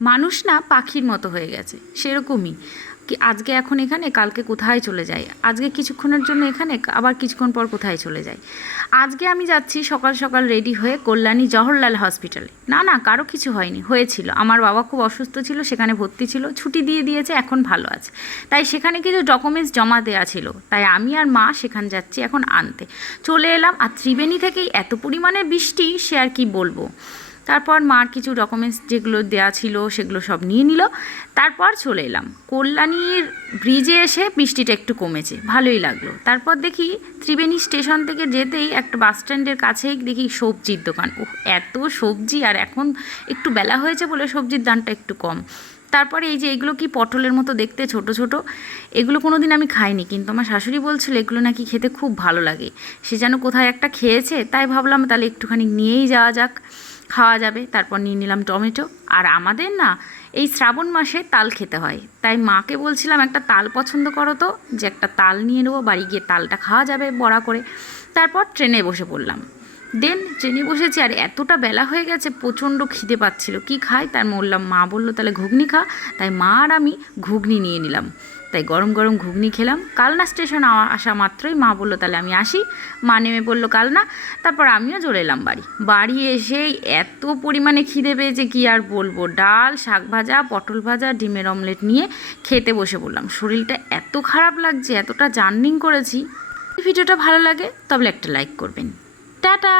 মানুষ না পাখির মতো হয়ে গেছে, সেরকমই। কি আজকে এখন এখানে, কালকে কোথায় চলে যায়? আজকে কিছুক্ষণের জন্য এখানে, আবার কিছুক্ষণ পর কোথায় চলে যায়? আজকে আমি যাচ্ছি সকাল সকাল রেডি হয়ে কল্যাণী জওহরলাল হসপিটালে। না না, কারও কিছু হয়নি, হয়েছিল। আমার বাবা খুব অসুস্থ ছিল, সেখানে ভর্তি ছিল, ছুটি দিয়ে দিয়েছে, এখন ভালো আছে। তাই সেখানে কিছু ডকুমেন্টস জমা দেওয়া ছিল। তাই আমি আর মা সেখানে যাচ্ছি এখন আনতে। চলে এলাম, আর ত্রিবেণী থেকেই এত পরিমাণে বৃষ্টি, সে আর কি বলব? তারপর মার কিছু ডকুমেন্টস যেগুলো দেওয়া ছিল সেগুলো সব নিয়ে নিল। তারপর চলে এলাম। কল্যাণীর ব্রিজে এসে বৃষ্টিটা একটু কমেছে, ভালোই লাগল। তারপর দেখি ত্রিবেণী স্টেশন থেকে যেতেই একটা বাস স্ট্যান্ডের কাছেই দেখি সবজির দোকান। ও এত সবজি আর এখন একটু বেলা হয়েছে বলে সবজির দামটা একটু কম। তারপরে এই যে এগুলো কি পটলের মতো দেখতে ছোট ছোট, এগুলো কোনো দিন আমি খাইনি, কিন্তু আমার শাশুড়ি বলছিল এগুলো নাকি খেতে খুব ভালো লাগে। সে যেন কোথায় একটা খেয়েছে, তাই ভাবলাম তাহলে একটুখানি নিয়েই যাওয়া যাক। খাওয়া যাবে, তারপর নিয়ে নিলাম টমেটো। আর আমাদের না, এই শ্রাবণ মাসে তাল খেতে হয়। তাই মাকে বলছিলাম, একটা তাল পছন্দ করো তো, যে একটা তাল নিয়ে নেব, বাড়ি গিয়ে তালটা খাওয়া যাবে বড়া করে। তারপর ট্রেনে বসে পড়লাম। দেন ট্রেনে বসেছি, আর এতটা বেলা হয়ে গেছে, প্রচণ্ড খিদে পাচ্ছিল। কি খাই? তার বললাম মা বলল, তাহলে ঘুগনি খা। তাই মা আর আমি ঘুগনি নিয়ে নিলাম। তাই গরম গরম ঘুগনি খেলাম। কালনা স্টেশন আসা মাত্রই মা বলল, তাহলে আমি আসি। মা নেমে বলল কালনা। তারপর আমিও চলে এলাম বাড়ি। বাড়ি এসেই এত পরিমাণে খিদে পেয়েছে, কি আর বলব? ডাল, শাক ভাজা, পটল ভাজা, ডিমের অমলেট নিয়ে খেতে বসে পড়লাম। শরীরটা এত খারাপ লাগছে, এতটা জার্নিং করেছি। ভিডিওটা ভালো লাগে, তবে একটা লাইক করবেন। টাটা!